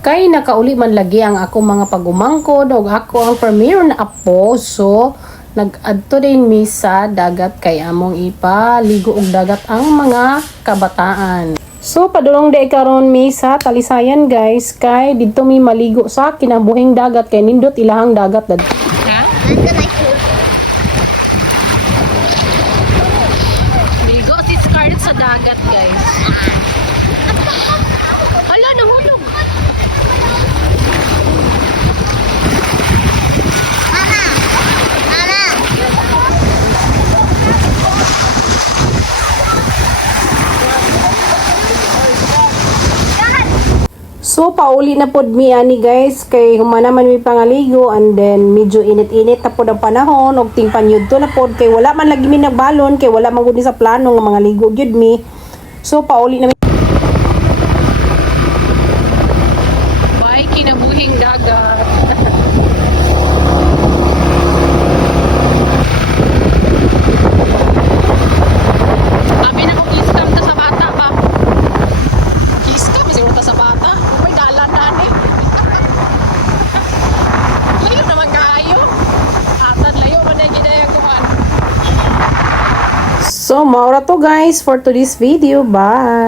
Kay nakauli man lagi ang ako mga pagumangkod o ako ang premier na apo. So, nag-adto din mi sa dagat kay among ipaligo og dagat ang mga kabataan. So, padulong day karon mi sa Talisayan guys, kay dito mi maligo sa kinabuhing dagat kay nindot ilahang dagat dad. Ligo si Scarlett sa dagat guys. Hala, nahulog. So, pauli na pod mi ani guys, kay humana man mi pangaligo and then medyo init-init na pod ang panahon og ting panyudto na pod kay wala man lagi mi nagbalon kay wala man gud ni sa plano nga mga ligo gyud mi. So, pauli na mi. Bye kinabuhing dagat. Abi na ko iskam ta sa bata ba? Iskam siguro ta sa bata. So, maura to guys for today's video. Bye!